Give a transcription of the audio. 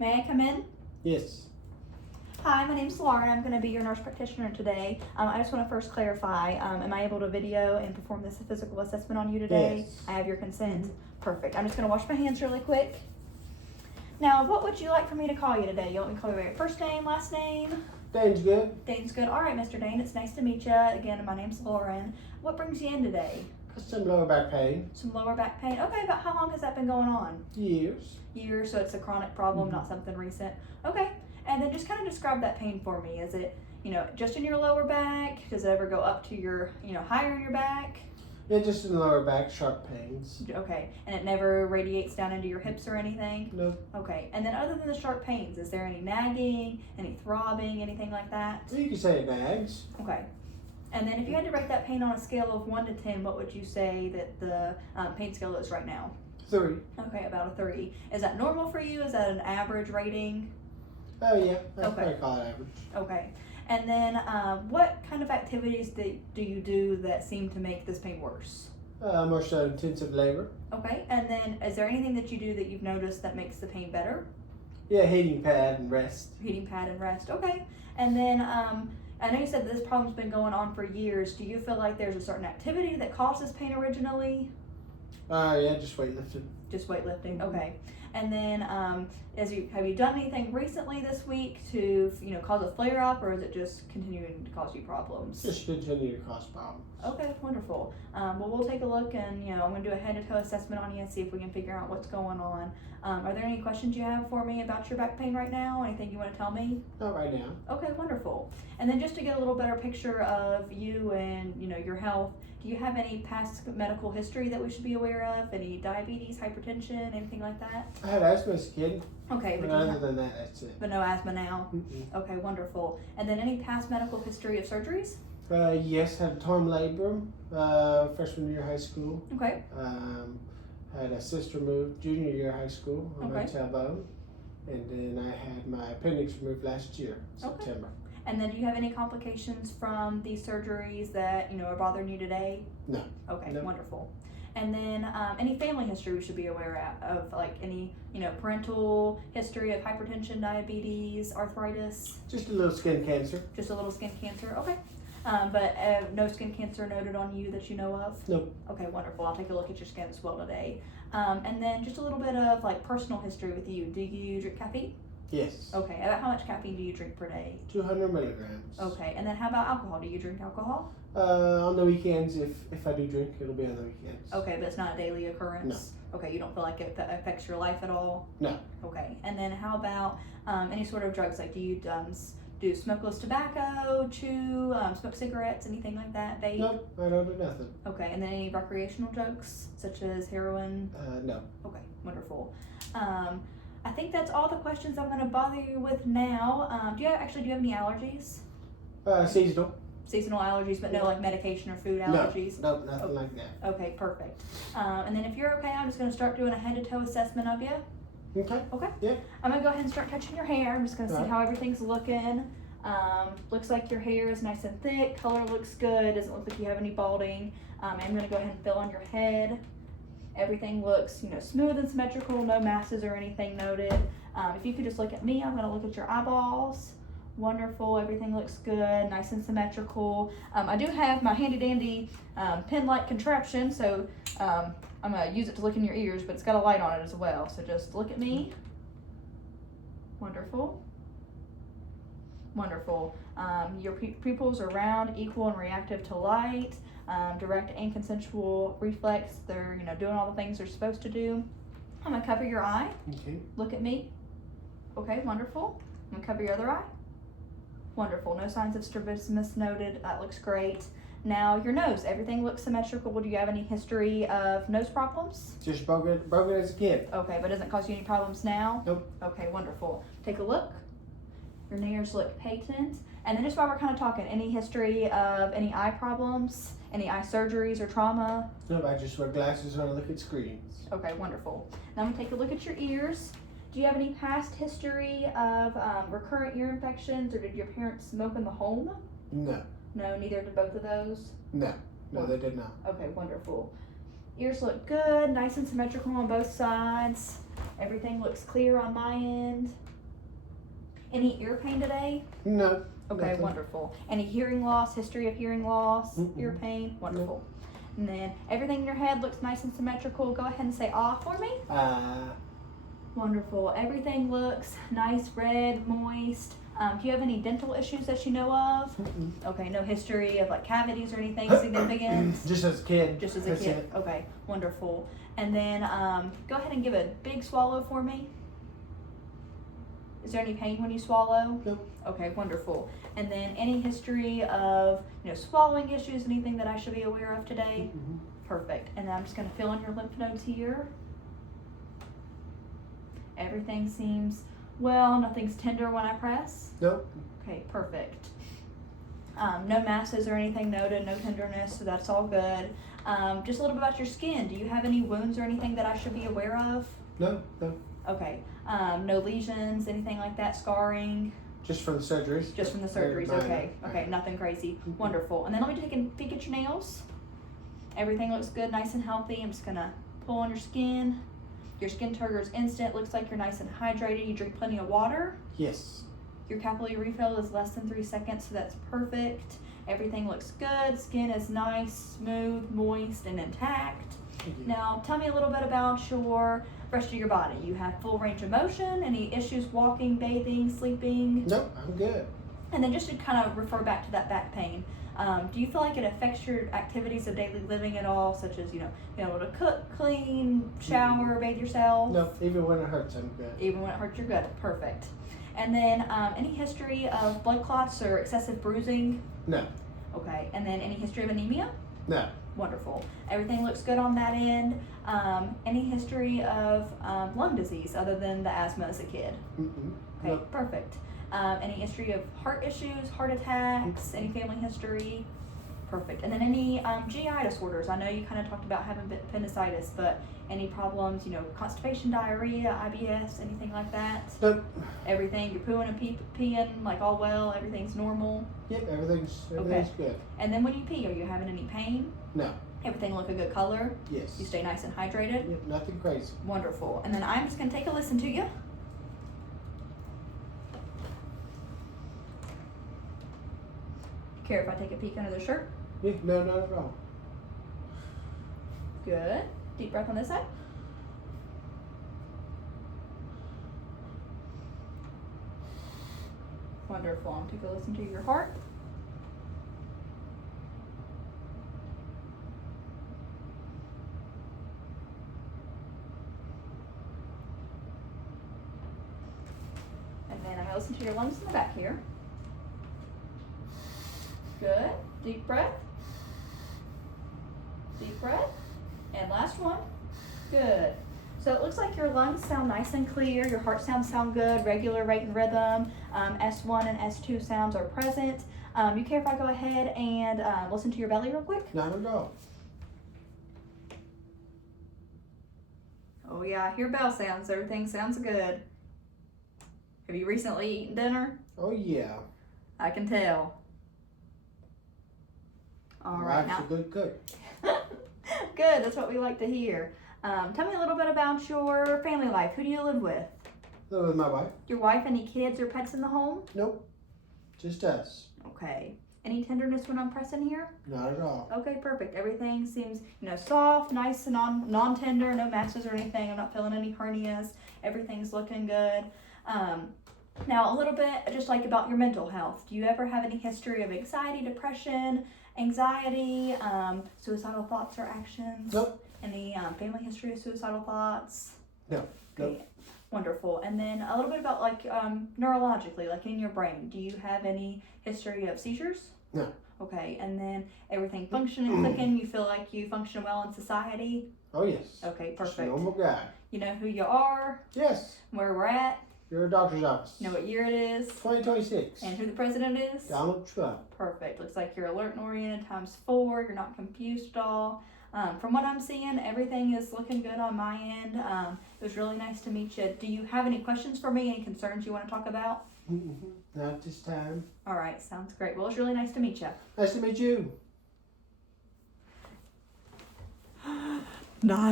May I come in? Yes. Hi, my name's Lauren. I'm going to be your nurse practitioner today. I just want to first clarify, am I able to video and perform this physical assessment on you today? Yes. I have your consent. Perfect. I'm just going to wash my hands really quick. Now, what would you like for me to call you today? You want me to call you by your first name, last name? Dane's good. Dane's good. All right, Mr. Dane, it's nice to meet you. Again, my name's Lauren. What brings you in today? Got some lower back pain. Some lower back pain. Okay, about how long has that been going on? Years. Years, so it's a chronic problem, not something recent. Okay, and then just kind of describe that pain for me. Is it, just in your lower back? Does it ever go up to your, higher in your back? Yeah, just in the lower back, sharp pains. Okay, and it never radiates down into your hips or anything? No. Okay, and then other than the sharp pains, is there any nagging, any throbbing, anything like that? You can say it nags. Okay. And then if you had to rate that pain on a scale of 1 to 10, what would you say that the pain scale is right now? 3. Okay, about a 3. Is that normal for you? Is that an average rating? Oh yeah, that's Okay. probably call it average. Okay. And then what kind of activities do you do that seem to make this pain worse? More so intensive labor. Okay. And then is there anything that you do that you've noticed that makes the pain better? Yeah, heating pad and rest. Heating pad and rest. Okay. And then I know you said this problem's been going on for years. Do you feel like there's a certain activity that caused this pain originally? Yeah, just weightlifting. Just weightlifting. Okay. And then have you done anything recently this week to cause a flare up, or is it just continuing to cause you problems? Just continue to cause problems. Okay, wonderful. Well, we'll take a look, and I'm going to do a head-to-toe assessment on you and see if we can figure out what's going on. Are there any questions you have for me about your back pain right now? Anything you want to tell me? Not right now. Okay, wonderful. And then just to get a little better picture of you and your health, do you have any past medical history that we should be aware of? Any diabetes, hypertension, anything like that? I had asthma as a kid. Okay, But other than that, that's it. but no asthma now? Mm-mm. Okay, wonderful. And then any past medical history of surgeries? Yes, had a torn labrum, freshman year of high school. Okay. Had a sister moved junior year of high school on my Okay. tailbone. And then I had my appendix removed last year, September. And then do you have any complications from these surgeries that, are bothering you today? No. Okay, No. wonderful. And then any family history we should be aware of, like any, parental history of hypertension, diabetes, arthritis? Just a little skin cancer. Just a little skin cancer? Okay. But no skin cancer noted on you that you know of? Nope. Okay, wonderful. I'll take a look at your skin as well today. And then just a little bit of personal history with you. Do you drink caffeine? Yes. Okay, about how much caffeine do you drink per day? 200 milligrams. Okay, and then how about alcohol? Do you drink alcohol? On the weekends, if I do drink, it'll be on the weekends. Okay, but it's not a daily occurrence? No. Okay, you don't feel like it affects your life at all? No. Okay, and then how about any sort of drugs? Like do you do smokeless tobacco, chew, smoke cigarettes, anything like that? Vape? Nope, I don't do nothing. Okay, and then any recreational drugs such as heroin? No. Okay, wonderful. I think that's all the questions I'm going to bother you with now. Do you have any allergies? Seasonal. Seasonal allergies, but no medication or food allergies? No, nothing like that. Okay, perfect. And then if you're okay, I'm just going to start doing a head-to-toe assessment of you. Okay. Okay. Yeah. I'm going to go ahead and start touching your hair. I'm just going to see how everything's looking. Looks like your hair is nice and thick. Color looks good. Doesn't look like you have any balding. I'm going to go ahead and fill on your head. Everything looks, smooth and symmetrical. No masses or anything noted. If you could just look at me, I'm going to look at your eyeballs. Wonderful. Everything looks good. Nice and symmetrical. I do have my handy-dandy pen-like contraption, so I'm going to use it to look in your ears, but it's got a light on it as well. So just look at me. Wonderful. Wonderful. Your pupils are round, equal, and reactive to light. Direct and consensual reflex. They're, doing all the things they're supposed to do. I'm going to cover your eye. Okay. Look at me. Okay, wonderful. I'm going to cover your other eye. Wonderful. No signs of strabismus noted. That looks great. Now, your nose. Everything looks symmetrical. Do you have any history of nose problems? Just broken as a kid. Okay, but doesn't cause you any problems now? Nope. Okay, wonderful. Take a look. Your nails look patent. And then just while we're kind of talking, any history of any eye problems? Any eye surgeries or trauma? Nope, I just wear glasses when I look at screens. Okay, wonderful. Now I'm going to take a look at your ears. Do you have any past history of recurrent ear infections, or did your parents smoke in the home? No. No, neither did both of those? No, they did not. Okay, wonderful. Ears look good, nice and symmetrical on both sides. Everything looks clear on my end. Any ear pain today? No. Okay, nothing. wonderful. Any hearing loss, history of hearing loss, Mm-mm. ear pain? Wonderful. And then everything in your head looks nice and symmetrical. Go ahead and say ah for me. Wonderful. Everything looks nice, red, moist. Do you have any dental issues that you know of? Mm-mm. Okay, no history of like cavities or anything significant? Just as a kid. Just as a That's kid. it. Okay, wonderful. And then go ahead and give a big swallow for me. Is there any pain when you swallow? Nope. Okay, wonderful. And then any history of swallowing issues, anything that I should be aware of today? Mm-hmm. Perfect. And then I'm just going to fill in your lymph nodes here. Everything seems well. Nothing's tender when I press. Nope. Okay, perfect. No masses or anything noted, no tenderness, so that's all good. Just a little bit about your skin. Do you have any wounds or anything that I should be aware of? No. Okay. No lesions, anything like that, scarring? Just from the surgeries. Just from the surgeries, Minor. okay. Okay, nothing crazy. Wonderful. And then let me take a peek at your nails. Everything looks good, nice and healthy. I'm just gonna pull on your skin. Your skin turgor's instant. Looks like you're nice and hydrated. You drink plenty of water. Yes. Your capillary refill is less than 3 seconds, so that's perfect. Everything looks good. Skin is nice, smooth, moist, and intact. Now, tell me a little bit about your rest of your body. You have full range of motion. Any issues walking, bathing, sleeping? Nope, I'm good. And then just to kind of refer back to that back pain, do you feel like it affects your activities of daily living at all, such as being able to cook, clean, shower, bathe yourself? No, even when it hurts, I'm good. Even when it hurts, you're good. Perfect. And then any history of blood clots or excessive bruising? No. Okay. And then any history of anemia? No. Wonderful. Everything looks good on that end. Any history of lung disease other than the asthma as a kid? Mm-mm. Okay, Nope. perfect. Any history of heart issues, heart attacks, any family history? Perfect. And then any GI disorders? I know you kind of talked about having appendicitis, but any problems, constipation, diarrhea, IBS, anything like that? Nope. Everything, you're pooing and peeing, like all well, everything's normal? Yep, everything's good. And then when you pee, are you having any pain? No. Everything look a good color? Yes. You stay nice and hydrated? Yep, nothing crazy. Wonderful. And then I'm just going to take a listen to you. Care if I take a peek under the shirt? Yeah, no, not at all. Good. Deep breath on this side. Wonderful. I'm going to take a listen to your heart. And then I'm going to listen to your lungs in the back here. Good. Deep breath. Deep breath. And last one. Good. So it looks like your lungs sound nice and clear. Your heart sounds sound good, regular rate and rhythm. S1 and S2 sounds are present. You care if I go ahead and listen to your belly real quick? Not at all. Oh yeah, I hear bell sounds. Everything sounds good. Have you recently eaten dinner? Oh yeah. I can tell. All right, Wife's now. a good cook. Good, that's what we like to hear. Tell me a little bit about your family life. Who do you live with? Live with my wife. Your wife, any kids or pets in the home? Nope. Just us. Okay. Any tenderness when I'm pressing here? Not at all. Okay, perfect. Everything seems, soft, nice and non-tender, no masses or anything. I'm not feeling any hernias. Everything's looking good. Now, a little bit just like about your mental health. Do you ever have any history of anxiety, depression, anxiety, suicidal thoughts or actions? Nope. Any family history of suicidal thoughts? No. Okay. Nope. Wonderful. And then a little bit about like neurologically, like in your brain. Do you have any history of seizures? No. Okay. And then everything functioning, clicking. You feel like you function well in society? Oh yes. Okay, Just a perfect. normal guy. You know who you are, Yes. where we're at, You're a doctor's office. you know what year it is, 2026. and who the president is? Donald Trump. Perfect. Looks like you're alert and oriented ×4. You're not confused at all. From what I'm seeing, everything is looking good on my end. It was really nice to meet you. Do you have any questions for me? Any concerns you want to talk about? Not this time. All right, sounds great. Well, it's really nice to meet you. Nice to meet you. Not